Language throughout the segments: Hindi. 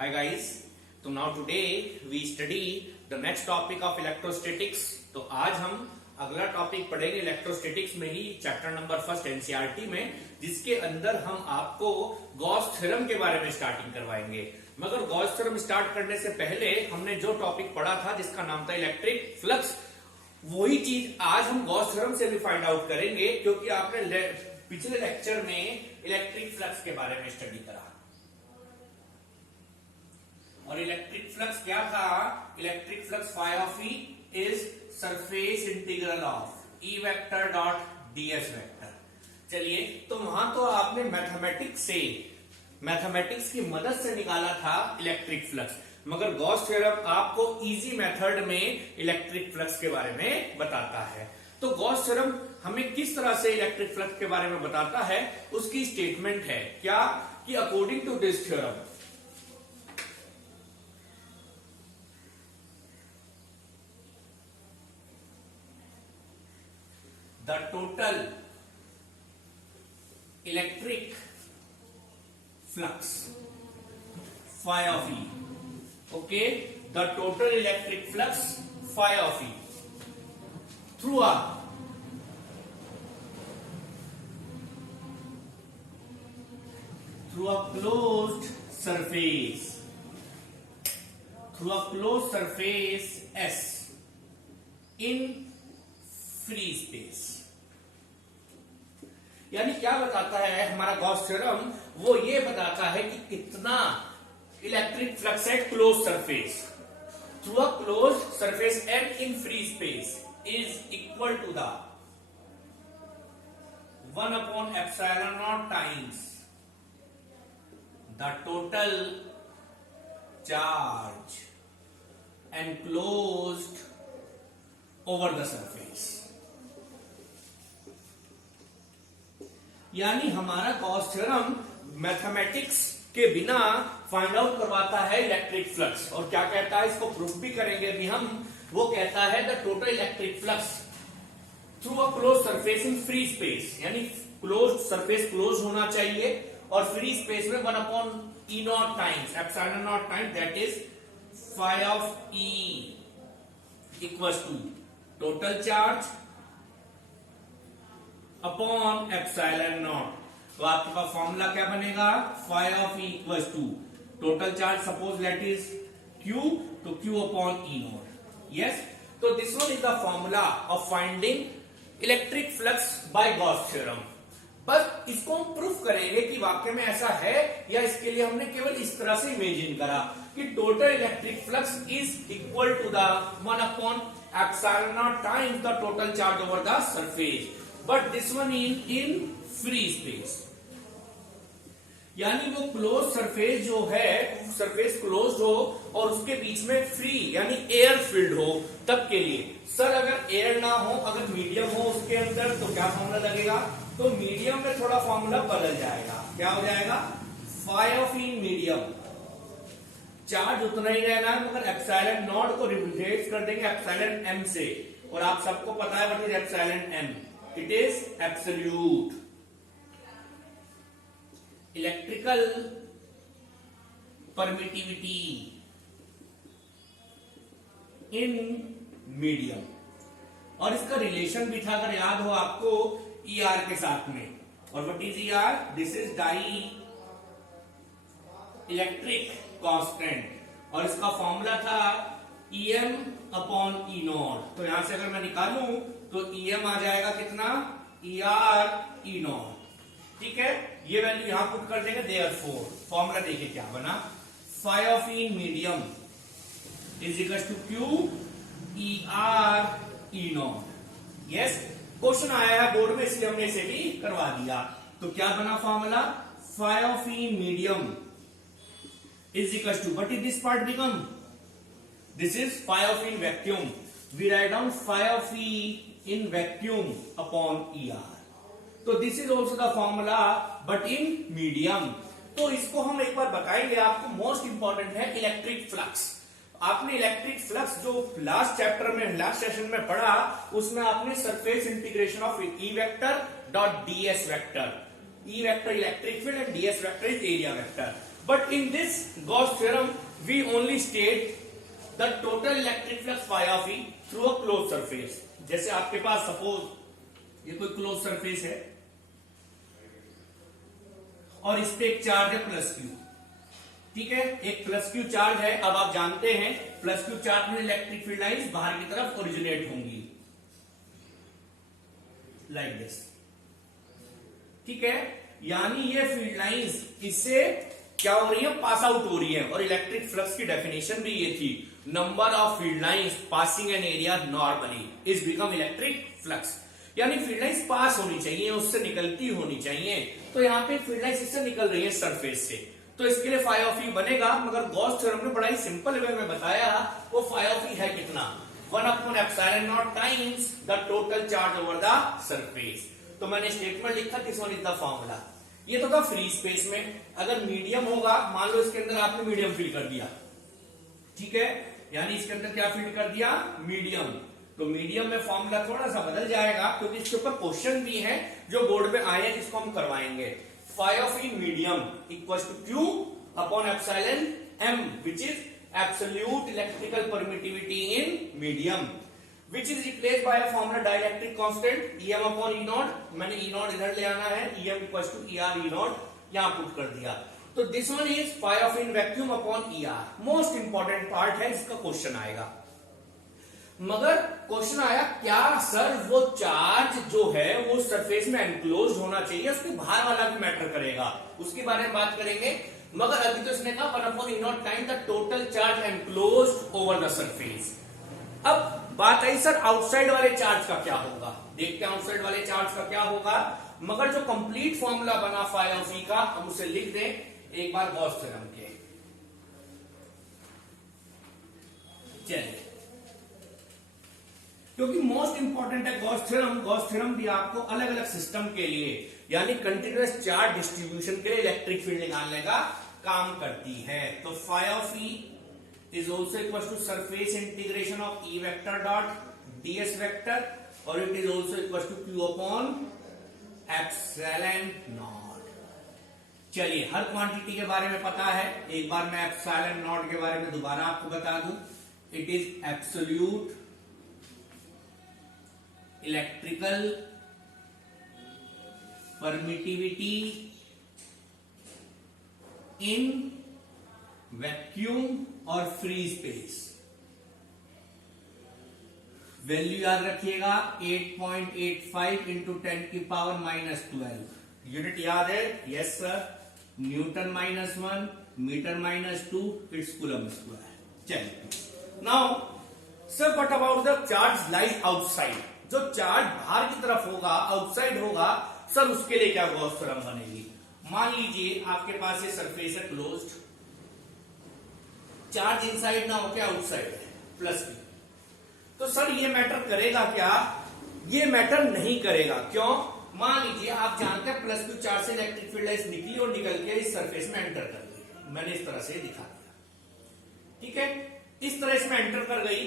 Hi guys, तो now today we study the next topic of electrostatics। तो आज हम अगला टॉपिक पढ़ेंगे इलेक्ट्रोस्टैटिक्स में ही चैप्टर नंबर फर्स्ट एनसीईआरटी में, जिसके अंदर हम आपको गॉस थ्योरम के बारे में स्टार्टिंग करवाएंगे। मगर गॉस थ्योरम स्टार्ट करने से पहले हमने जो टॉपिक पढ़ा था जिसका नाम था इलेक्ट्रिक फ्लक्स, वही चीज आज हम गॉस थ्योरम से भी फाइंड आउट करेंगे, क्योंकि आपने पिछले लेक्चर में इलेक्ट्रिक फ्लक्स के बारे में स्टडी करा। और इलेक्ट्रिक फ्लक्स क्या था? Electric flux phi of E is surface integral of E vector dot DS vector. चलिए, तो वहां तो आपने मैथमेटिक्स की मदद से निकाला था इलेक्ट्रिक फ्लक्स, मगर गॉस थ्योरम आपको इजी मेथड में इलेक्ट्रिक फ्लक्स के बारे में बताता है। तो गॉस थ्योरम हमें किस तरह से इलेक्ट्रिक फ्लक्स के बारे में बताता है, उसकी स्टेटमेंट है क्या कि according to this theorem the total electric flux phi of E, okay, the total electric flux phi of E through a closed surface S in free space। यानी क्या बताता है हमारा गॉस थ्योरम? वो ये बताता है कि कितना इलेक्ट्रिक फ्लक्स है close surface through a close surface M in free space is equal to the 1/epsilon0 times the total charge enclosed over the surface। यानी हमारा गॉस थ्योरम मैथमेटिक्स के बिना फाइंड आउट करवाता है इलेक्ट्रिक फ्लक्स। और क्या कहता है, इसको प्रूफ भी करेंगे अभी हम। वो कहता है the total electric flux through a close surface in free space, यानी क्लोज सरफेस क्लोज होना चाहिए और फ्री स्पेस में 1/E0 times epsilon0 times that is phi of E equals to total charge upon epsilon0। तो आपके पास फॉर्मूला क्या बनेगा? Phi of E equals to total charge, suppose let is Q, तो Q अपॉन E0। यस, तो this one is the formula of finding electric flux by Gauss theorem. बस इसको हम प्रूफ करेंगे कि वाकई में ऐसा है, या इसके लिए हमने केवल इस तरह से इमेजिन करा कि total electric flux is equal to the 1/epsilon0 times the total charge over the surface, but this one is in free space. यानी वो क्लोज सरफेस जो है, सरफेस क्लोज हो और उसके बीच में फ्री यानी एयर फील्ड हो, तब के लिए। सर अगर एयर ना हो, अगर मीडियम हो उसके अंदर, तो क्या फॉर्मूला लगेगा? तो मीडियम में थोड़ा फॉर्मूला बदल जाएगा। क्या हो जाएगा? Phi of E medium, charge उतना ही रहना है मगर epsilon0 को रिप्लेस कर देंगे epsilon m से। और आप सबको पता है what is epsilon m? It is absolute electrical permittivity in medium. और इसका रिलेशन भी था, अगर याद हो आपको, ER के साथ में। और what is ER? This is dielectric constant, और इसका फॉर्मूला था EM अपॉन E0। तो यहां से अगर मैं निकालूं तो EM आ जाएगा कितना? ER E0। ठीक है, ये वैल्यू यहां पुट कर देंगे। देयरफॉर फॉर्मूला देखिए क्या बना, phi of E medium is equal to Q ER E0। Yes, question आया है बोर्ड में, इसलिए हमने इसे भी करवा दिया। तो क्या बना formula? Phi of E medium is equals to, what is this part become? This is phi of E in vacuum. We write down phi of E in vacuum upon ER. तो this is also the formula but in medium। तो इसको हम एक बार बताएंगे आपको। मोस्ट इंपॉर्टेंट है इलेक्ट्रिक फ्लक्स। आपने इलेक्ट्रिक फ्लक्स जो लास्ट चैप्टर में, लास्ट सेशन में पढ़ा, उसमें आपने surface integration of E vector dot DS vector, E vector electric field and DS vector is area vector. But in this Gauss theorem, we only state the total electric flux phi of E through a closed surface. जैसे आपके पास सपोज ये कोई क्लोज सरफेस है और इस पे एक चार्ज है प्लस क्यू, ठीक है, एक प्लस क्यू चार्ज है। अब आप जानते हैं प्लस क्यू चार्ज में इलेक्ट्रिक फील्ड लाइंस बाहर की तरफ ओरिजिनेट होंगी, लाइक दिस, ठीक है। यानी ये फील्ड लाइंस इससे क्या हो रही है, पास आउट हो रही है। और इलेक्ट्रिक फ्लक्स की डेफिनेशन भी ये थी, number of field lines passing an area normally is become electric flux. यानी फील्ड लाइंस पास होनी चाहिए, उससे निकलती होनी चाहिए। तो यहाँ पे फील्ड लाइंस इससे निकल रही है सरफेस से, तो इसके लिए फाई ऑफ ई बनेगा। मगर गॉस थ्योरम ने बड़ा ही सिंपल वे में बताया, वो फाई ऑफ ई है कितना, 1/ε0 times the total charge over the surface. तो मैंने स्टेटमेंट लिखा, this one is the formula. ये तो था फ्री स्पेस में। अगर मीडियम होगा, मान लो इसके अंदर आपने मीडियम फिल कर दिया, ठीक है, यानी इसके अंदर क्या फिल कर दिया, मीडियम, तो मीडियम में फॉर्मूला थोड़ा सा बदल जाएगा, क्योंकि इसके ऊपर क्वेश्चन भी है जो बोर्ड में आए हैं, जिसको हम करवाएंगे। Phi of E medium equal to Q upon epsilon M, which is absolute electrical permittivity in medium, which is replaced by a formula dielectric constant em upon e naught। मैंने e naught इधर ले आना है, em equals to er e naught यहां पुट कर दिया। तो this one is phi of in vacuum upon er। Most important part है, इसका क्वेश्चन आएगा। मगर क्वेश्चन आया क्या सर, वो चार्ज जो है वो सरफेस में एनक्लोज होना चाहिए, उसके बाहर वाला भी मैटर करेगा, उसके बारे में बात करेंगे। मगर अभी तो इसने कहा 1/e0 time the total charge enclose over the surface. अब बात आई सर आउटसाइड वाले चार्ज का क्या होगा, देखते हैं आउटसाइड वाले चार्ज का क्या होगा। मगर जो कंप्लीट फॉर्मूला बना फाई ऑफ ई का, हम उसे लिख दें एक बार गॉस थ्योरम के। चलिए, क्योंकि मोस्ट इंपॉर्टेंट है गॉस थ्योरम। गॉस थ्योरम भी आपको अलग अलग सिस्टम के लिए, यानी कंटिन्यूअस चार्ज डिस्ट्रीब्यूशन के लिए इलेक्ट्रिक फील्ड निकालने का काम करती है। तो phi of E is also equal to surface integration of E vector dot ds vector, और it is also equal to q upon epsilon naught। चलिए, हर क्वांटिटी के बारे में पता है, एक बार मैं epsilon naught के बारे में दोबारा आपको बता दूं। It is absolute electrical permittivity in vacuum और फ्री स्पेस। वैल्यू याद रखिएगा 8.85 इंटू 10 की पावर -12। यूनिट याद है, yes sir, newton -1 metre -2 it's coulomb square. चलिए, now sir what about the charge lies outside. जो चार्ज बाहर की तरफ होगा, आउटसाइड होगा, सर उसके लिए क्या गॉस थ्योरम बनेगी। मान लीजिए आपके पास ये सरफेस है क्लोज्ड, चार्ज इनसाइड ना होके आउटसाइड है प्लस की, तो सर ये मैटर करेगा क्या, ये मैटर नहीं करेगा। क्यों, मान लीजिए आप जानते हैं प्लस क्यू चार्ज से इलेक्ट्रिक फील्ड लाइंस निकली और निकल के इस सरफेस में एंटर कर गई। मैंने इस तरह से दिखा दिया, ठीक है, इस तरह इसमें एंटर कर गई।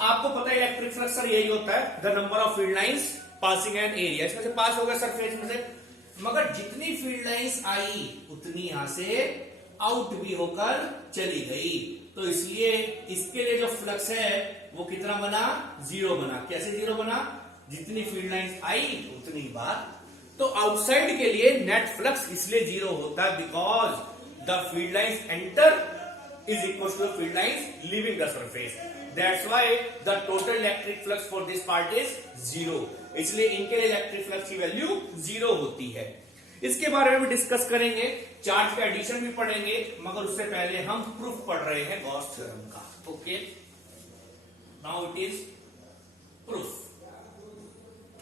आपको पता है इलेक्ट्रिक फ्लक्स सर यही होता है, the number of field lines passing an area. इसमें से पास हो गया सरफेस में से, मगर जितनी फील्ड लाइंस आई उतनी यहां से आउट भी होकर चली गई। तो इसलिए इसके लिए जो फ्लक्स है वो कितना बना, 0 बना। कैसे 0 बना, जितनी फील्ड लाइंस आई उतनी बार। तो आउटसाइड के लिए नेट फ्लक्स इसलिए 0 होता है, because the field lines enter is equal to field lines leaving the surface. That's why the total electric flux for this part is 0। इसलिए इनके लिए इलेक्ट्रिक फ्लक्स की वैल्यू 0 होती है। इसके बारे में भी डिस्कस करेंगे, चार्ज का एडिशन भी पढ़ेंगे, मगर उससे पहले हम प्रूफ पढ़ रहे हैं गॉस थ्योरम का। Okay, now it is proof.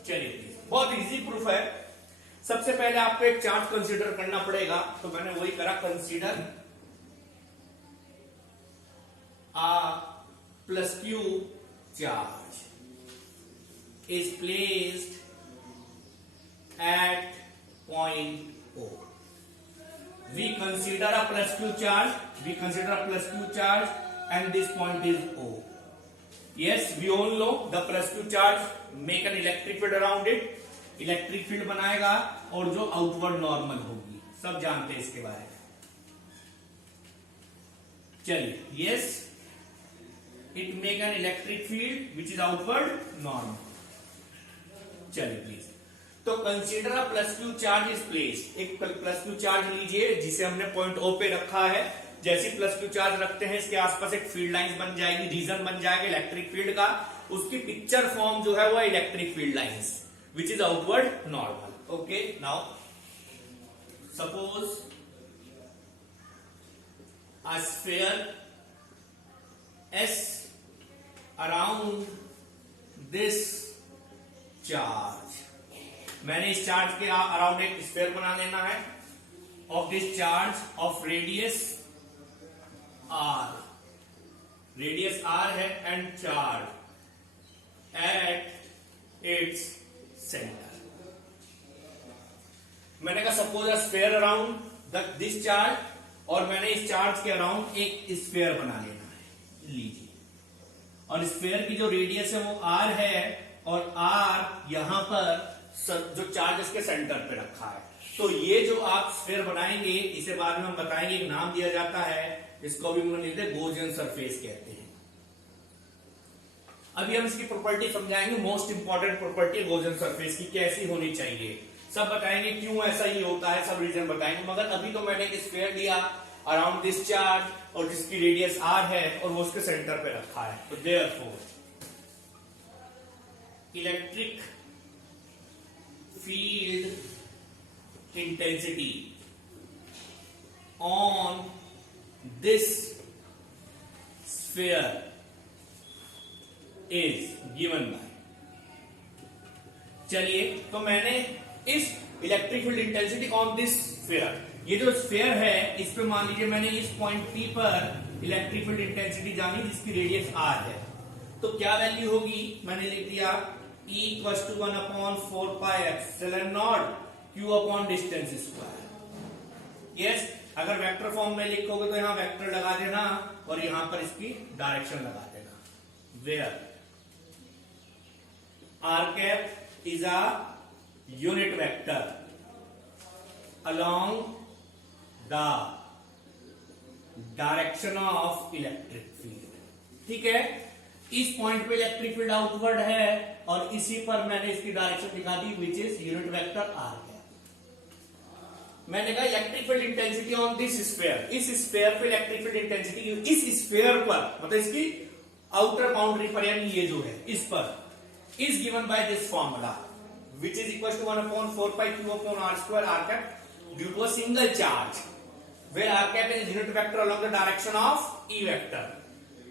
चलिए, बहुत इजी प्रूफ है। सबसे पहले आपको एक चार्ज कंसीडर करना पड़ेगा, तो मैंने वही करा, consider a plus q charge is placed at point O. We consider a plus q charge, and this point is O. Yes, we all know the plus q charge make an electric field around it, electric field बनाएगा और जो आउटवर्ड नॉर्मल होगी, सब जानते हैं इसके बारे में। चलिए, yes it make an electric field which is outward normal. चलिए प्लीज, तो consider a plus Q charge is placed. एक प्लस क्यू चार्ज लीजिए जिसे हमने पॉइंट ओ पे रखा है। जैसे प्लस क्यू चार्ज रखते हैं इसके आसपास एक फील्ड लाइंस बन जाएगी, रीजन बन जाएगा इलेक्ट्रिक फील्ड का। उसकी पिक्चर फॉर्म जो है वो electric field lines which is outward normal. Okay, now suppose a sphere S around this charge। मैंने इस चार्ज के अराउंड एक स्फीयर बना लेना है of this charge of radius R। Radius R है and charge at its centre. मैंने कहा suppose a sphere around this charge, और मैंने इस चार्ज के अराउंड एक स्फीयर बना लेना है। लीजिए, और स्फीयर की जो रेडियस है वो R है और R यहां पर जो चार्ज इसके सेंटर पे रखा है। तो ये जो आप स्फीयर बनाएंगे इसे बाद में हम बताएंगे, एक नाम दिया जाता है, इसको भी हम लिखते हैं गॉसियन सरफेस कहते हैं। अभी हम इसकी प्रॉपर्टी समझाएंगे, most important property Gaussian surface की कैसी होनी चाहिए, सब बताएंगे क्यों ऐसा ही होता है, सब रीजन बताएंगे। मगर अभी तो मैंने एक स्फीयर लिया अराउंड दिस चार्ज और जिसकी रेडियस R है और वो उसके सेंटर पे रखा है। तो therefore electric field intensity on this sphere is given by. चलिए, तो मैंने इस electric field intensity on this sphere, ये जो स्फीयर है इस पे मान लीजिए मैंने इस पॉइंट P पर इलेक्ट्रिक फील्ड इंटेंसिटी जानी जिसकी रेडियस R है। तो क्या वैल्यू होगी, मैंने लिख दिया E equals to 1/4 pi epsilon naught Q upon distance square. Yes, अगर वेक्टर फॉर्म में लिखोगे तो यहां वेक्टर लगा देना और यहां पर इसकी डायरेक्शन लगा देना, where R cap is a unit vector along the direction of electric field. ठीक है, इस पॉइंट पे इलेक्ट्रिक फील्ड आउटवर्ड है और इसी पर मैंने इसकी डायरेक्शन दिखा दी which is unit vector R है। मैंने कहा electric field intensity on this sphere, इस स्फीयर पे इलेक्ट्रिक फील्ड इंटेंसिटी इस स्फीयर पर, मतलब इसकी आउटर बाउंड्री पर, यानी ये जो है इस पर, is given by this formula which is equal to 1/4 pi Q upon R square R cap due to a single charge where R cap is unit vector along the direction of E vector।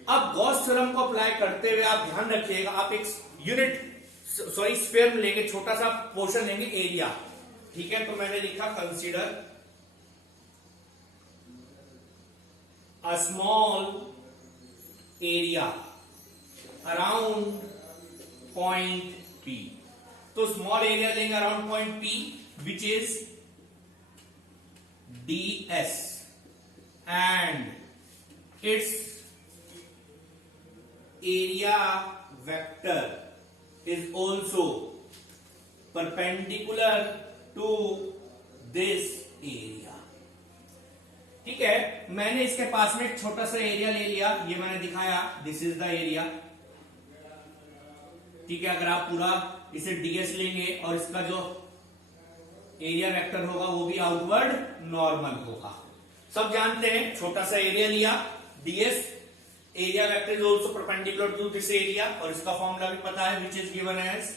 अब गॉस थ्योरम को अप्लाई करते हुए आप ध्यान रखिएगा, आप एक स्फीयर में लेंगे, छोटा सा पोर्शन लेंगे एरिया। ठीक है, तो मैंने लिखा consider a small area around point P। तो स्मॉल एरिया लेंगे around point P which is ds and its area vector is also perpendicular to this area. ठीक है, मैंने इसके पास में एक छोटा सा एरिया ले लिया, ये मैंने दिखाया, दिस इज द एरिया। ठीक है, अगर आप पूरा इसे ds लेंगे और इसका जो एरिया वेक्टर होगा वो भी आउटवर्ड नॉर्मल होगा। सब जानते हैं, छोटा सा एरिया लिया, ds area vector is also perpendicular to this area, और इसका फॉर्मूला भी पता है विच इज गिवन एज,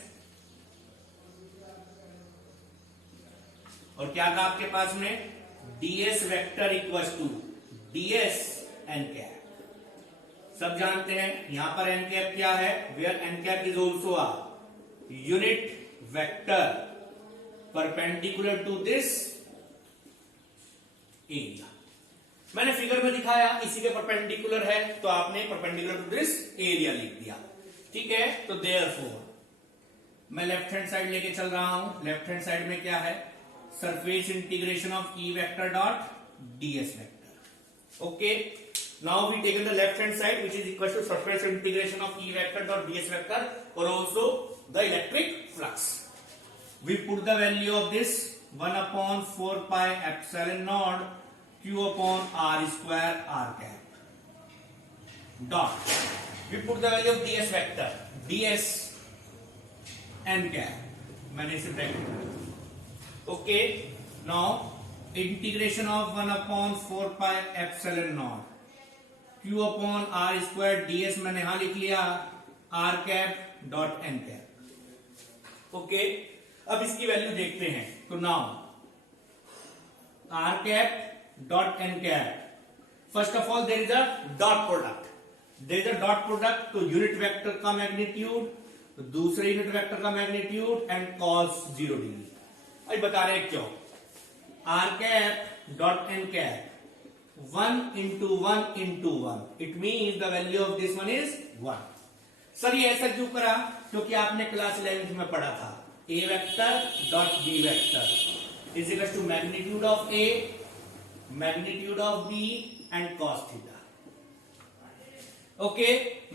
और क्या था आपके पास में, ds vector equals to ds n cap. सब जानते हैं यहां पर n कैप क्या है, where n cap is also a unit vector perpendicular to this area. मैंने फिगर में दिखाया इसी के परपेंडिकुलर है, तो आपने परपेंडिकुलर टू दिस एरिया लिख दिया। ठीक है, तो देयरफॉर मैं लेफ्ट हैंड साइड लेके चल रहा हूं। लेफ्ट हैंड साइड में क्या है, surface integration of E vector dot ds vector. Okay, now we taken the left hand side which is equal to surface integration of E vector dot ds vector or also the electric flux. We put the value of this 1/4 pi epsilon naught Q upon R square R cap dot. We put the value of ds vector. ds n cap. मैंने इसे ब्रैकेट में. Okay. Now integration of 1/4 pi epsilon naught q upon r square ds मैंने यहां लिख लिया r cap dot n cap. Okay, अब इसकी वैल्यू देखते हैं. तो now r cap dot n cap. First of all there is a dot product. There is a dot product. तो यूनिट वेक्टर का मैग्नीट्यूड, तो दूसरे यूनिट वेक्टर का मैग्नीट्यूड एंड cos 0 डिग्री. अब बता रहे हैं क्यों. r cap dot n cap 1 into 1 into 1. It means the value of this one is 1. Sir ये ऐसा क्यों करा? क्योंकि आपने क्लास 11th में पढ़ा था a vector dot b vector is equal to magnitude of a, magnitude of b and cos theta. Okay,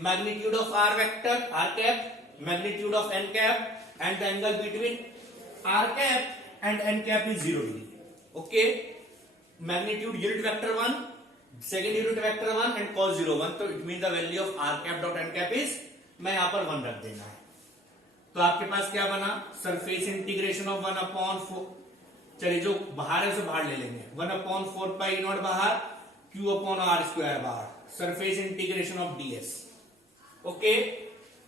magnitude of r vector r cap, magnitude of n cap and the angle between r cap and n cap is 0 degree. Okay, magnitude unit vector 1, second unit vector 1 and cos 0 1. तो it mean the value of r cap dot n cap is, मैं यहां पर 1 रख देना है. तो आपके पास क्या बना? Surface integration of 1/4. चलिए जो बाहर है उसे बाहर ले लेंगे. 1/4 पाई नॉट बाहर, q अपॉन r स्क्वायर बाहर. Surface integration of ds. Okay,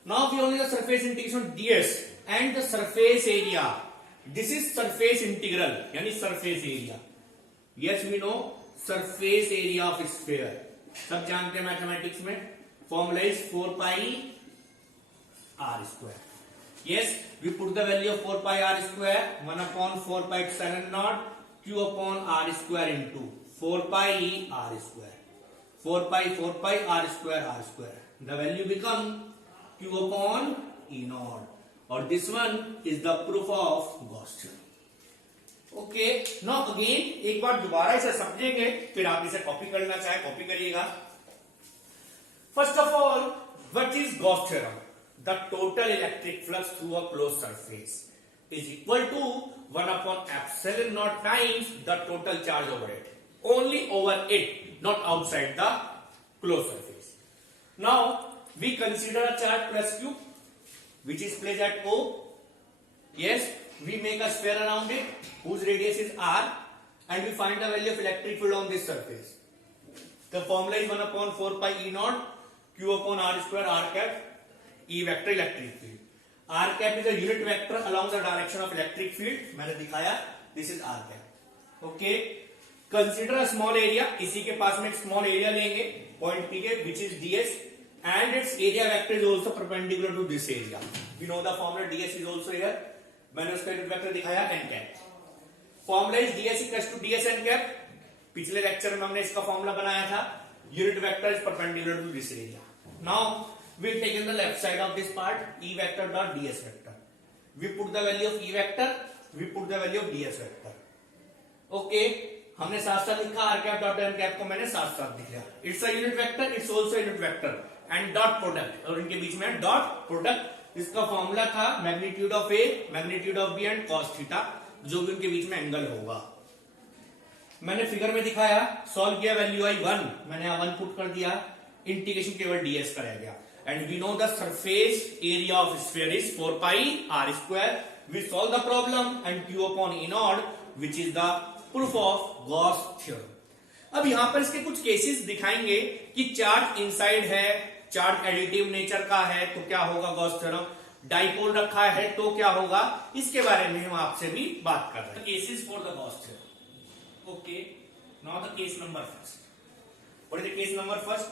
now we only the surface integration of ds and the surface area. This is surface integral यानी surface area. Yes we know surface area of sphere. सब जानते हैं मैथमेटिक्स में. Formula is 4 pi r square. Yes, we put the value of 4 pi r square 1/4 pi epsilon naught q upon r square into 4 pi r square. 4 pi r square. The value become q upon e naught. और this one is the proof of Gauss theorem. Okay, now again एक बार दोबारा इसे समझेंगे, फिर आप इसे कॉपी करना चाहे कॉपी करिएगा. First of all, what is Gauss theorem? The total electric flux through a closed surface is equal to 1/epsilon naught times the total charge over it. Only over it, not outside the closed surface. Now we consider a charge plus q, which is placed at O. Yes, we make a sphere around it whose radius is r, and we find the value of electric field on this surface. The formula is 1/4 pi e naught q upon r square r cap. E vector electric field. R cap is a unit vector along the direction of electric field. मैंने दिखाया. This is R cap. Okay. Consider a small area. इसी के पास में एक small area लेंगे point P के, which is ds, and its area vector is also perpendicular to this area. We know the formula ds is also here. मैंने उसका unit vector दिखाया n cap. Formula is ds equals to ds n cap. पिछले लेक्चर में हमने इसका फॉर्मूला बनाया था. Unit vector is perpendicular to this area. Now we'll take in the left side of this part e vector dot ds vector. We put the value of e vector, we put the value of ds vector. Okay, हमने साथ साथ लिखा r cap dot n cap को मैंने साथ साथ लिखा. It's a unit vector, it's also a unit vector and dot product. और इनके बीच में dot product. इसका फॉर्मूला था magnitude of a, magnitude of b and cos theta, जो भी उनके बीच में एंगल होगा. मैंने फिगर में दिखाया, सॉल्व किया, वैल्यू आई 1, मैंने यहां 1 पुट कर दिया. इंटीग्रेशन केवल ds का रह गया. And we know the surface area of sphere is 4 pi r square. We solve the problem and q upon e naught, which is the proof of Gauss theorem. अब यहां पर इसके कुछ केसेस दिखाएंगे कि चार्ज इनसाइड है, चार्ज एडिटिव नेचर का है तो क्या होगा Gauss theorem, डाइपोल रखा है तो क्या होगा, इसके बारे में हम आपसे भी बात कर रहे हैं. Cases for the Gauss theorem. Okay, now the case number first. What is the case number first?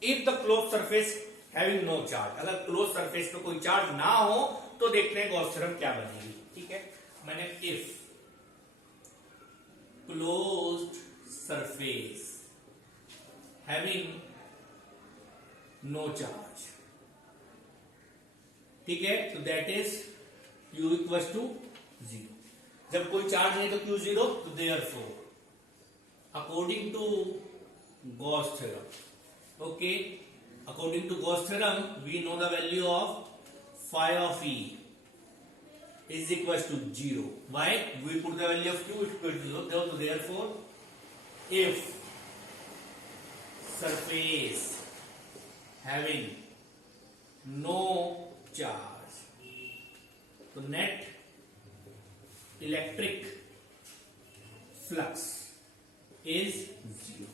If the closed surface having no charge, अगर क्लोज सरफेस पे कोई चार्ज ना हो तो देखते हैं गॉस थ्योरम क्या बनेगी. ठीक है, मैंने if closed surface having no charge, ठीक है, तो that is q equals to 0. जब कोई चार्ज नहीं तो q 0, तो therefore according to Gauss theorem, okay, according to Gauss theorem, we know the value of phi of E is equals to 0. Why? We put the value of Q is equal to 0. So therefore, if surface having no charge. तो net electric flux is 0.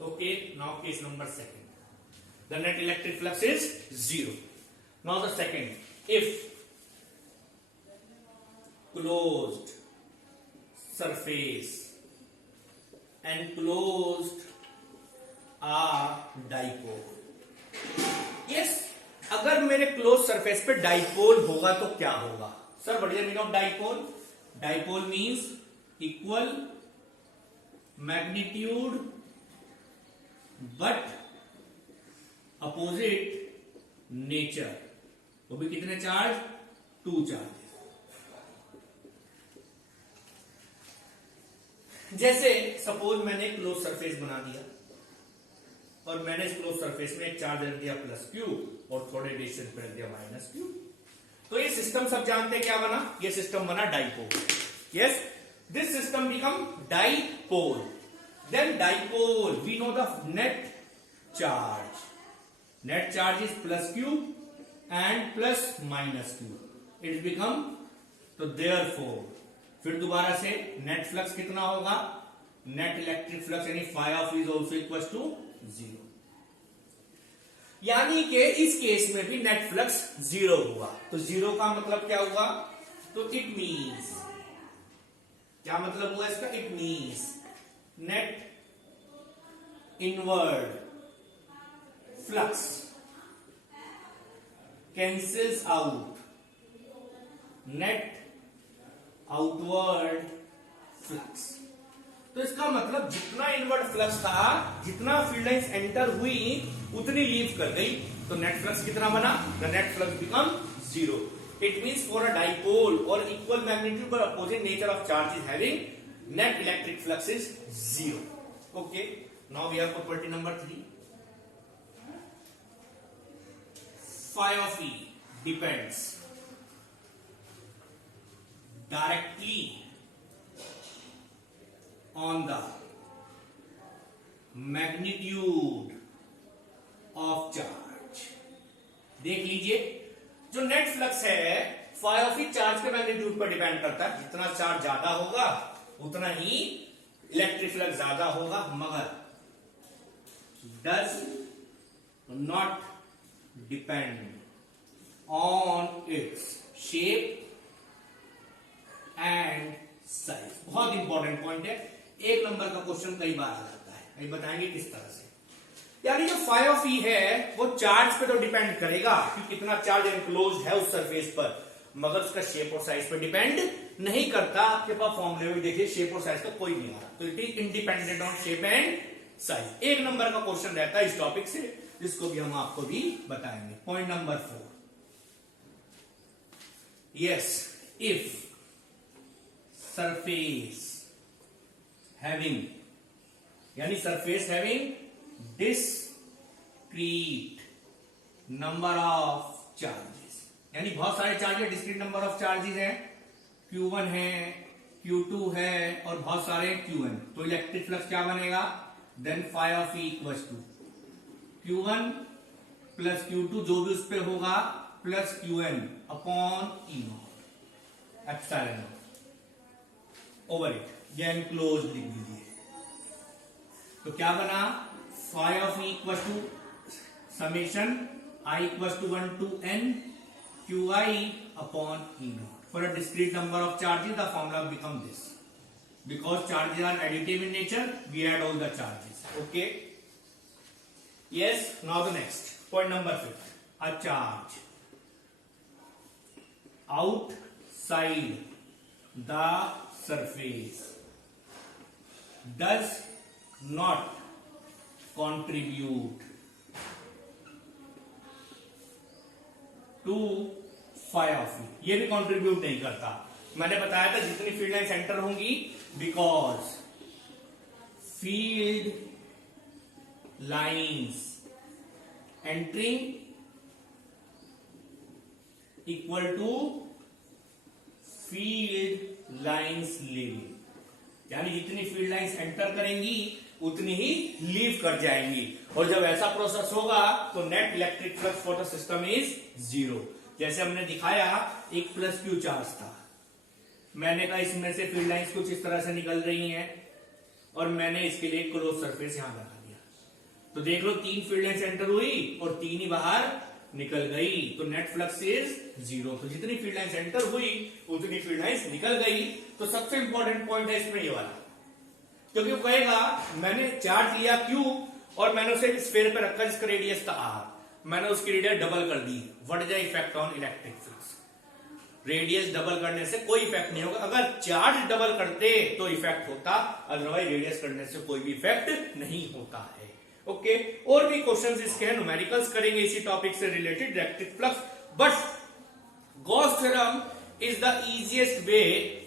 Okay, now case number second. The net electric flux is 0. Now the second, if closed surface enclosed a dipole. Yes, अगर मेरे क्लोज सरफेस पे डाइपोल होगा तो क्या होगा? Sir what is the meaning of dipole? Dipole means equal magnitude but opposite nature. वो भी कितने चार्ज? 2 चार्ज. जैसे सपोज मैंने क्लोज सरफेस बना दिया और मैंने इस क्लोज सरफेस में एक चार्ज रख दिया प्लस क्यू और थोड़े डिस्टेंस पे रख दिया माइनस क्यू. तो ये सिस्टम सब जानते हैं क्या बना? ये सिस्टम बना dipole. Yes, this system become dipole. Then dipole we know the net charge. Net charge is plus Q and plus minus Q. It become, तो देयरफॉर फिर दोबारा से नेट फ्लक्स कितना होगा? नेट इलेक्ट्रिक फ्लक्स यानी phi of is also equal to 0. यानी कि इस केस में भी नेट फ्लक्स 0 हुआ. तो 0 का मतलब क्या हुआ? तो इट मीन्स, क्या मतलब हुआ इसका? It means net inward flux cancels out net outward flux. तो इसका मतलब जितना इनवर्ड फ्लक्स था, जितना फील्ड लाइंस एंटर हुई उतनी लीव कर गई. तो नेट फ्लक्स कितना बना? The net flux become 0. It means for a dipole और इक्वल मैग्नीट्यूड पर opposite nature of charge is having net electric flux is 0. Okay, now we have property number 3. Phi of E depends directly on the magnitude of charge. देख लीजिए, जो नेट फ्लक्स है फाई ऑफ ई चार्ज के मैग्नीट्यूड पर डिपेंड करता है. जितना चार्ज ज्यादा होगा उतना ही इलेक्ट्रिक फ्लक्स ज्यादा होगा, मगर does not depend on its shape and size. बहुत इंपॉर्टेंट पॉइंट है. 1 नंबर का क्वेश्चन कई बार आ जाता है. अभी बताएंगे किस तरह से. यानी जो फाई ऑफ ई है वो चार्ज पे तो डिपेंड करेगा कि कितना चार्ज एनक्लोज्ड है उस सरफेस पर, मगर उसका शेप और साइज पे डिपेंड नहीं करता. आपके पास फॉर्मूले में देखिए शेप और साइज का कोई नहीं आ रहा. तो it is independent on shape and size. 1 number का क्वेश्चन रहता है इस टॉपिक से, जिसको भी हम आपको भी बताएंगे. Point number 4. Yes, if surface having, यानी surface having discrete number of charges, यानी बहुत सारे charges, discrete number of charges हैं. Q1 है, Q2 है और बहुत सारे Qn. तो इलेक्ट्रिक फ्लक्स क्या बनेगा? Then phi of E equal to Q1 plus Q2 जो भी उस पे होगा plus Qn upon E naught epsilon over it. ये एनक्लोज लिख दीजिए. तो क्या बना? Phi of E equal to summation I equal to 1 to n Qi upon E naught. For a discrete number of charges, the formula become this. Because charges are additive in nature, we add all the charges. Okay. Yes. Now the next point number 5. A charge outside the surface does not contribute to phi of E. ये भी कंट्रीब्यूट नहीं करता. मैंने बताया था जितनी फील्ड लाइन सेंटर होंगी, because field lines entering equal to field lines leaving. यानी जितनी फील्ड लाइंस एंटर करेंगी उतनी ही लीव कर जाएंगी. और जब ऐसा प्रोसेस होगा तो net electric flux for the system is 0। जैसे हमने दिखाया एक प्लस क्यू चार्ज था, मैंने कहा इसमें से फील्ड लाइंस कुछ इस तरह से निकल रही हैं और मैंने इसके लिए क्लोज सरफेस यहां लगा दिया, तो देख लो 3 फील्ड लाइंस एंटर हुई और 3 ही बाहर निकल गई, तो नेट फ्लक्स इज 0। तो जितनी फील्ड लाइंस एंटर हुई उतनी फील्ड लाइंस निकल गई। तो सबसे इंपॉर्टेंट पॉइंट है इसमें ये वाला, क्योंकि वो कहेगा मैंने चार्ज लिया Q और मैंने उसे स्फीयर पे रखा जिसका रेडियस था R, मैंने उसकी रेडियस डबल कर दी, what is the effect on electric flux? Radius double करने से कोई इफेक्ट नहीं होगा, अगर चार्ज डबल करते तो इफेक्ट होता, अदरवाइज रेडियस करने से कोई भी इफेक्ट नहीं होता है। ओके, और भी क्वेश्चंस इसके हैं, न्यूमेरिकल्स करेंगे इसी टॉपिक से related electric flux, but Gauss theorem is the easiest way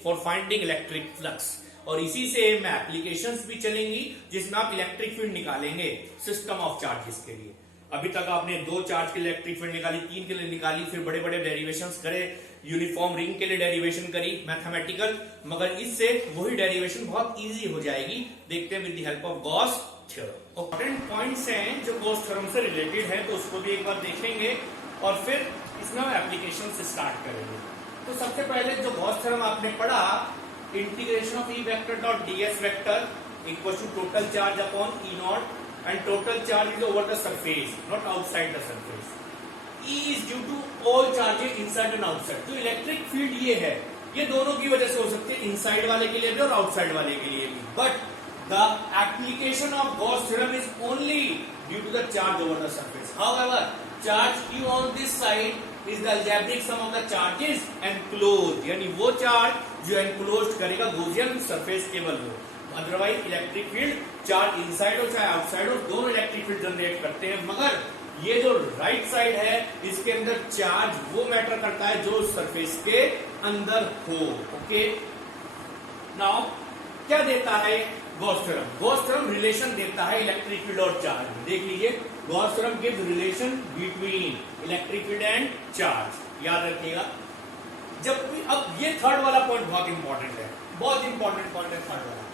for finding electric flux, और इसी से मैं एप्लीकेशंस भी चलेंगी जिसमें आप इलेक्ट्रिक फील्ड निकालेंगे सिस्टम ऑफ चार्जेस के लिए। अभी तक आपने 2 चार्ज के लिए इलेक्ट्रिक फील्ड निकाली, 3 के लिए निकाली, फिर बड़े बड़े डेरिवेशंस करे, यूनिफॉर्म रिंग के लिए डेरिवेशन करी मैथमेटिकल, मगर इससे वही डेरिवेशन बहुत इजी हो जाएगी। देखते हैं with the help of Gauss theorem. Important points हैं जो गॉस थ्योरम से रिलेटेड है, तो उसको भी एक बार देखेंगे और फिर इसमें हम एप्लीकेशन से स्टार्ट करेंगे। तो सबसे पहले जो गॉस थ्योरम आपने पढ़ा, integration of E vector dot DS vector equal to total charge upon E naught and total charge is over the surface, not outside the surface. E is due to all charges inside and outside. तो इलेक्ट्रिक फील्ड ये है, ये दोनों की वजह से हो सकती है, इनसाइड वाले के लिए भी और आउटसाइड वाले के लिए भी, but the application of Gauss theorem is only due to the charge over the surface. However charge Q on this side is the algebraic sum of the charges enclosed, यानी वो चार्ज जो enclosed करेगा गॉसियन सरफेस केवल हो, otherwise electric field charge inside हो चाहे आउटसाइड हो, दोनों इलेक्ट्रिक फील्ड जनरेट करते हैं, मगर ये जो राइट साइड है इसके अंदर चार्ज वो मैटर करता है जो सरफेस के अंदर हो। ओके, नाउ क्या देता है Gauss theorem? Gauss theorem relation देता है इलेक्ट्रिक फील्ड और चार्ज। देख लीजिए, Gauss theorem gives relation between electric field and charge, याद रखिएगा। जब भी, अब ये थर्ड वाला पॉइंट बहुत इंपॉर्टेंट है, बहुत इंपॉर्टेंट पॉइंट है थर्ड वाला।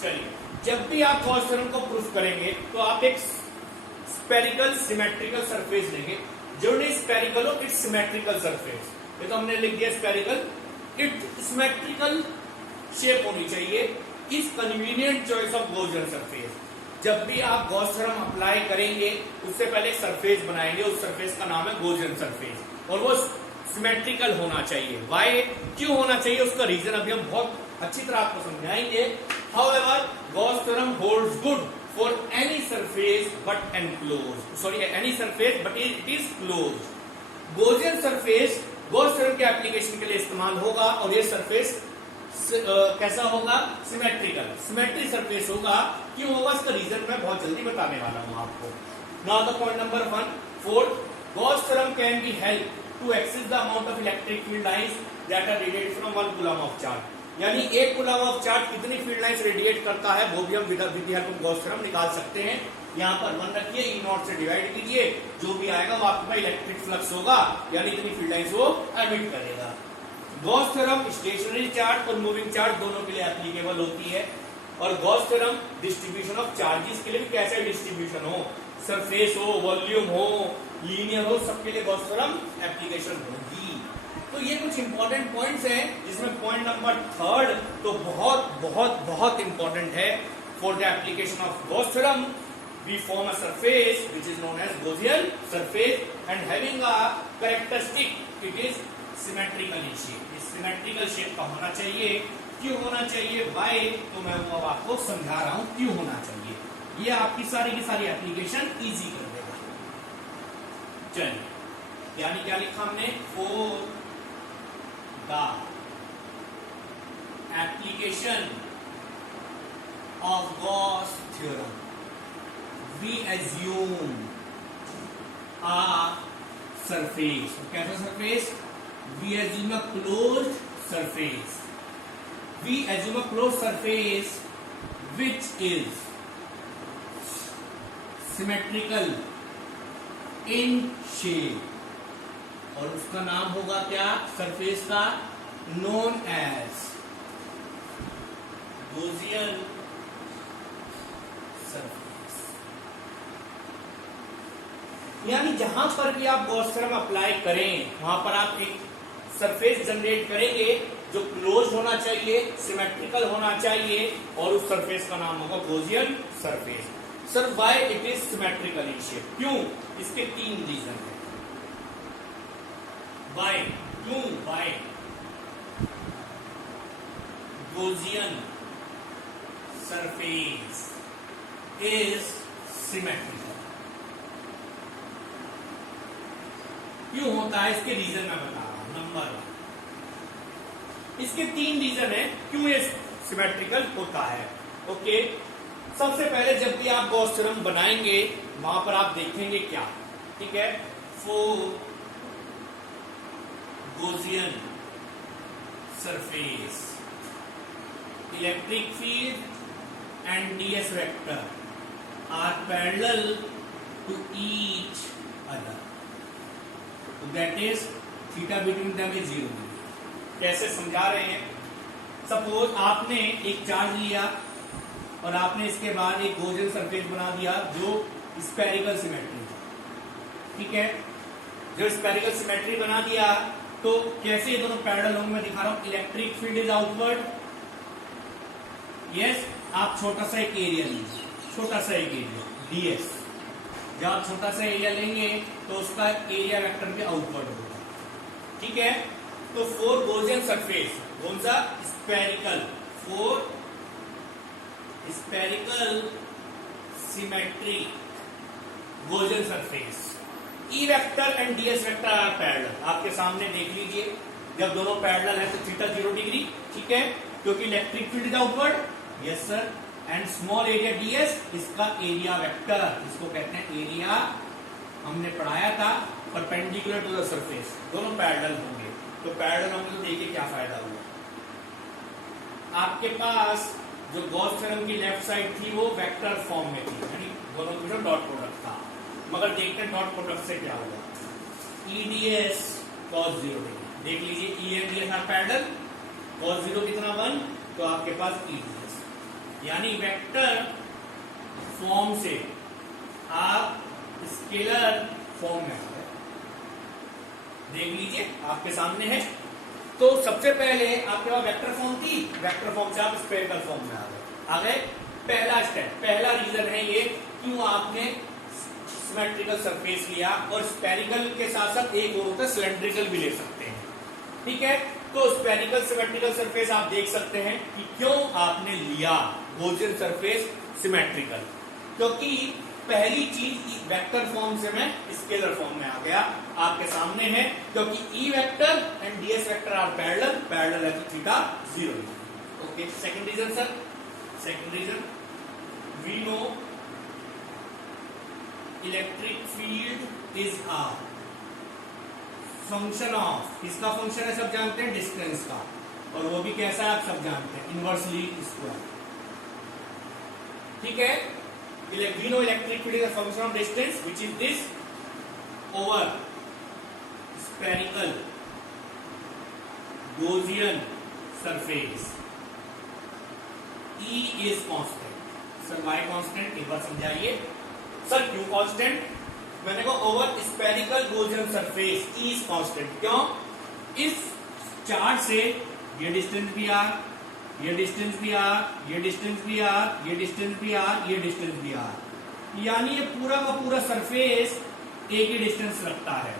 चलिए, जब भी आप गॉस थ्योरम को प्रूफ करेंगे तो आप एक स्फेरिकल सिमेट्रिकल सरफेस लेंगे, जो नहीं स्फेरिकल हो इट्स सिमेट्रिकल सरफेस। ये तो हमने लिख दिया स्फेरिकल, इट सिमेट्रिकल शेप होनी चाहिए, is convenient choice of Gaussian surface. जब भी आप गॉस थ्योरम अप्लाई करेंगे उससे पहले एक सरफेस बनाएंगे, उस सरफेस का नाम है गॉसियन सरफेस, और वो सिमेट्रिकल होना चाहिए। वाई, क्यों होना चाहिए, उसका रीजन अभी हम बहुत अच्छी तरह आपको समझाएंगे। However, Gauss theorem holds good for any surface but enclosed. Sorry, any surface but it is closed. Gaussian surface Gauss theorem के एप्लीकेशन के लिए इस्तेमाल होगा, और ये सरफेस कैसा होगा? सिमेट्रिकल, सिमेट्री सरफेस होगा। क्यों होगा इसका रीजन मैं बहुत जल्दी बताने वाला हूं आपको। Now the point number 1, fourth, Gauss theorem can be helped to access the amount of electric field lines that are radiated from 1 coulomb of charge. यानी 1 कूलम ऑफ चार्ज कितनी फील्ड लाइंस रेडिएट करता है वो भी हम with the help of Gauss theorem निकाल सकते हैं। यहाँ पर 1 रखिए, ई नॉट से डिवाइड कीजिए, जो भी आएगा वो आपके पास इलेक्ट्रिक फ्लक्स होगा, यानी इतनी फील्ड लाइंस वो एमिट करेगा। गॉस थ्योरम स्टेशनरी चार्ज और मूविंग चार्ज दोनों के लिए एप्लीकेबल होती है, और Gauss theorem distribution of charges के लिए भी, कैसे डिस्ट्रीब्यूशन हो, सरफेस हो, वॉल्यूम हो, लीनियर हो, सबके लिए गॉस थ्योरम एप्लीकेशन होगी। तो ये कुछ इंपॉर्टेंट पॉइंट्स हैं, जिसमें पॉइंट नंबर 3 तो बहुत बहुत बहुत इंपॉर्टेंट है। For the application of Gauss theorem we form a surface which is known as Gaussian surface and having a characteristic it is symmetrical shape. इस सिमेट्रिकल शेप का होना चाहिए। क्यों होना चाहिए? वाई, तो मैं वो अब आपको समझा रहा हूं क्यों होना चाहिए। ये आपकी सारी की सारी एप्लीकेशन इजी कर देगा। चलिए, यानी क्या लिखा हमने? Four the application of Gauss theorem, we assume a surface. कैसा surface? We assume a closed surface. We assume a closed surface which is symmetrical in shape. और उसका नाम होगा क्या सरफेस का? Known as Gaussian surface. यानी जहां पर भी आप गॉस थ्योरम अप्लाई करें वहां पर आप एक सरफेस जनरेट करेंगे जो क्लोज होना चाहिए, सिमेट्रिकल होना चाहिए, और उस सरफेस का नाम होगा Gaussian surface. Sir why it is symmetrical in shape? क्यों? इसके 3 रीजन है। व्हाई? क्यों? Why Gaussian surface is symmetrical? क्यों होता है? इसके रीजन मैं बता रहा हूं। नंबर 1, इसके 3 रीजन है क्यों ये सिमेट्रिकल होता है। ओके, सबसे पहले जब भी आप गॉस थ्योरम बनाएंगे वहां पर आप देखेंगे क्या, ठीक है, for Gaussian surface electric field and ds vector are parallel to each other, that is theta between them is 0 degree. कैसे समझा रहे हैं? सपोज आपने एक चार्ज लिया और आपने इसके बाद एक गॉसियन सरफेस बना दिया जो स्फेरिकल सिमेट्री, ठीक है, जो स्फेरिकल सिमेट्री बना दिया तो कैसे ये दोनों पैरेलल होंगे मैं दिखा रहा हूं। Electric field is outward, yes, आप छोटा सा एक एरिया लीजिए, छोटा सा एक एरिया ds, जब आप छोटा सा एरिया लेंगे तो उसका एरिया वेक्टर भी आउटवर्ड होगा, ठीक है। तो फॉर गॉसियन सरफेस, कौन सा? Spherical, for spherical symmetry Gaussian surface E vector and ds vector are parallel. आपके सामने देख लीजिए, जब दोनों पैरेलल है तो थीटा 0 डिग्री, ठीक है, क्योंकि electric field is outward, yes sir, and small area ds, इसका एरिया वेक्टर, इसको कहते हैं एरिया, हमने पढ़ाया था, परपेंडिकुलर टू द सरफेस, दोनों पैरेलल होंगे, तो पैरेलल होंगे तो देखिए क्या फायदा हुआ। आपके पास जो गॉस थ्योरम की लेफ्ट साइड थी वो वेक्टर फॉर्म में थी, यानी दोनों के बीच डॉट प्रोडक्ट था, मगर देखते हैं डॉट प्रोडक्ट से क्या होगा। EDS cos 0 डिग्री, देख लीजिए E and DS are parallel, cos 0 कितना 1, तो आपके पास EDS, यानी वेक्टर फॉर्म से आप स्केलर फॉर्म में आ गए, देख लीजिए आपके सामने है। तो सबसे पहले आपके पास वेक्टर फॉर्म थी, वेक्टर फॉर्म से आप स्फेरिकल फॉर्म में आ गए। पहला स्टेप, पहला रीजन है ये क्यों आपने सिमेट्रिकल सरफेस लिया, और स्फेरिकल के साथ साथ एक और होता है सिलेंड्रिकल भी ले सकते हैं, ठीक है। तो स्फेरिकल सिमेट्रिकल सरफेस आप देख सकते हैं कि क्यों आपने लिया गॉसियन सरफेस सिमेट्रिकल, क्योंकि पहली चीज वेक्टर फॉर्म से मैं स्केलर फॉर्म में आ गया, आपके सामने है, क्योंकि E vector and ds vector are parallel, parallel है तो theta 0। Okay, second reason sir, second reason, we know electric field is a function of, किसका फंक्शन है सब जानते हैं, डिस्टेंस का, और वो भी कैसा है आप सब जानते हैं, इनवर्सली स्क्वायर, ठीक है। We know electric field is a function of distance, which is this over spherical Gaussian surface. E is constant. Sir, why constant? एक बार समझाइए सर, क्यों constant? मैंने कहा over spherical Gaussian surface E is constant. क्यों? इस चार्ट से ये डिस्टेंस भी r, ये डिस्टेंस भी r, ये डिस्टेंस भी r, ये डिस्टेंस भी r, ये डिस्टेंस भी r, यानी ये पूरा का पूरा सरफेस एक ही डिस्टेंस रखता है,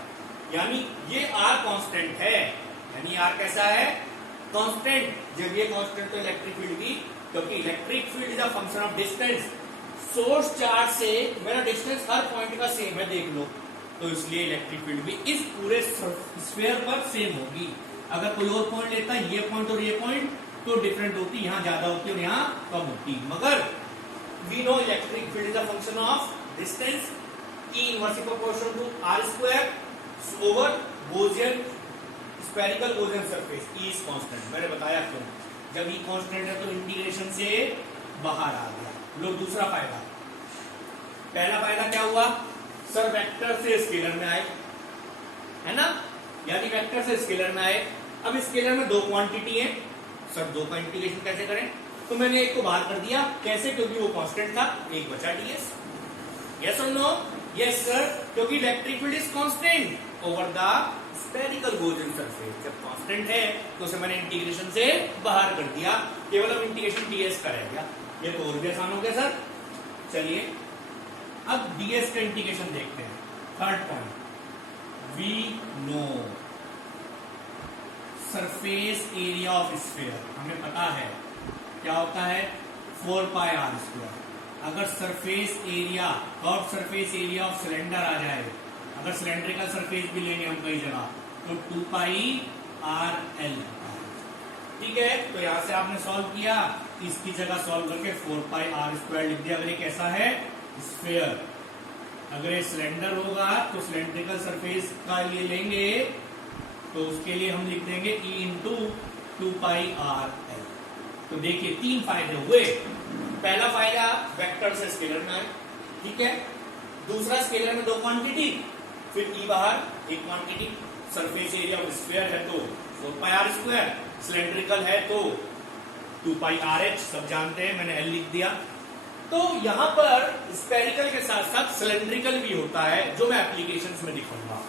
यानी ये r कांस्टेंट है, यानी r कैसा है, कांस्टेंट। जब ये कांस्टेंट तो इलेक्ट्रिक फील्ड भी, क्योंकि electric field is a function of distance, source charge से मेरा डिस्टेंस हर पॉइंट का सेम है, देख लो, तो इसलिए इलेक्ट्रिक फील्ड भी इस पूरे स्फीयर पर सेम होगी। अगर कोई और पॉइंट लेता है, ये पॉइंट और ये पॉइंट, तो डिफरेंट होती, यहां ज्यादा होती और यहां कम होती, मगर we know electric field is a function of distance, E inversely proportional to r square over Gaussian spherical Gaussian surface, E is constant. मैंने बताया क्यों, जब E कांस्टेंट है तो इंटीग्रेशन से बाहर आ गया। लो दूसरा फायदा, पहला फायदा क्या हुआ सर, वेक्टर से स्केलर में आए, है ना, यानी वेक्टर से स्केलर में आए। अब स्केलर में दो क्वांटिटी है सर, दो का इंटीग्रेशन कैसे करें, तो मैंने एक को बाहर कर दिया, कैसे, क्योंकि वो कांस्टेंट था, एक बचा ds, यस और नो, यस सर, क्योंकि electric field is constant over the spherical gaussian surface. जब कांस्टेंट है तो उसे मैंने इंटीग्रेशन से बाहर कर दिया, केवल अब इंटीग्रेशन ds का रह गया। ये तो और भी आसान हो गया सर। चलिए अब ds का इंटीग्रेशन देखते हैं। Third point, we know surface area of sphere, हमें पता है क्या होता है 4πr²। अगर surface area curve surface area of cylinder आ जाए, अगर सिलेंड्रिकल सरफेस भी लेंगे हम कई जगह, तो 2πrl। ठीक है, तो यहां से आपने सॉल्व किया, इसकी जगह सॉल्व करके 4πr² लिख दिया। अगर ये कैसा है स्फीयर, अगर ये सिलेंडर होगा तो सिलेंड्रिकल सरफेस का लिए लेंगे तो उसके लिए हम लिख देंगे E इंटू 2πrl। तो देखिए तीन फायदे हुए। पहला फायदा वेक्टर से स्केलर में आए, ठीक है। दूसरा स्केलर में दो क्वांटिटी, फिर E बाहर एक quantity. Surface area of sphere है तो 4πr², सिलेंड्रिकल है तो 2πrh, सब जानते हैं, मैंने L लिख दिया। तो यहां पर स्फेरिकल के साथ साथ सिलेंड्रिकल भी होता है, जो मैं एप्लीकेशंस में दिखाऊंगा।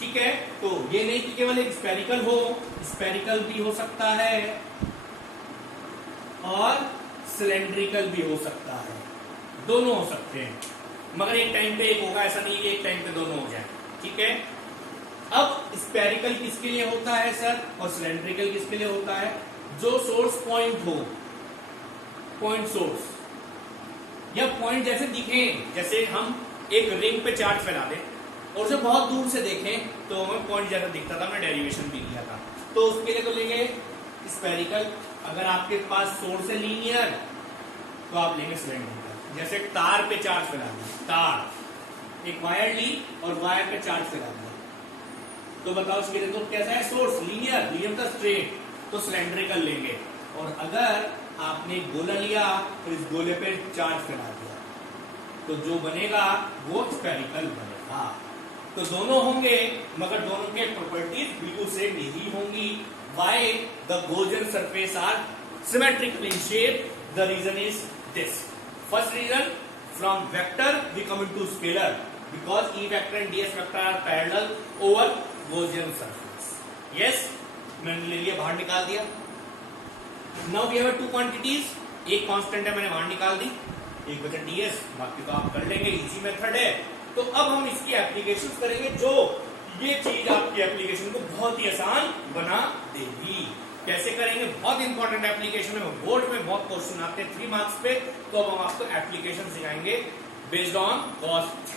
ठीक है, तो ये नहीं कि केवल एक स्फेरिकल हो, स्फेरिकल भी हो सकता है और सिलेंड्रिकल भी हो सकता है, दोनों हो सकते हैं, मगर एक टाइम पे एक होगा, ऐसा नहीं कि एक टाइम पे दोनों हो जाए। ठीक है, अब स्फेरिकल किसके लिए होता है सर और सिलेंड्रिकल किसके लिए होता है? जो सोर्स पॉइंट हो, पॉइंट सोर्स या पॉइंट जैसे दिखे, जैसे हम एक रिंग पे चार्ज फैला दें और उसे बहुत दूर से देखें तो हमें पॉइंट जैसा दिखता था, हमने डेरिवेशन भी किया था। तो उसके लिए तो लेंगे स्फेरिकल। अगर आपके पास सोर्स है लीनियर तो आप लेंगे सिलेंड्रिकल। जैसे तार पे चार्ज फैला दिया, तार एक वायर ली और वायर पे चार्ज फैला दिया, तो बताओ उसके लिए तो कैसा है सोर्स लीनियर, मीडियम का स्ट्रेट, तो सिलेंड्रिकल लेंगे। और अगर आपने एक गोला लिया तो इस गोले पे चार्ज फैला दिया तो जो बनेगा वो स्फेरिकल बनेगा। तो दोनों होंगे, मगर दोनों के प्रॉपर्टीज बिल्कुल सेम नहीं होंगी। Why the Gaussian surface are symmetrical in shape? The reason is this. First reason, from vector we come into scalar because E vector and ds vector are parallel over Gaussian surface. Yes, मैंने ले लिया, बाहर निकाल दिया। Now we have two quantities. एक कांस्टेंट है, मैंने बाहर निकाल दी, एक बचा ds, बाकी तो आप कर लेंगे, इजी मेथड है। तो अब हम इसकी एप्लीकेशंस करेंगे, जो ये चीज आपकी एप्लीकेशन को बहुत ही आसान बना देगी। कैसे करेंगे? बहुत इंपॉर्टेंट एप्लीकेशन है, बोर्ड में बहुत क्वेश्चन आते हैं 3 मार्क्स पे। तो अब हम आपको एप्लीकेशन सिखाएंगे बेस्ड ऑन कॉस्ट।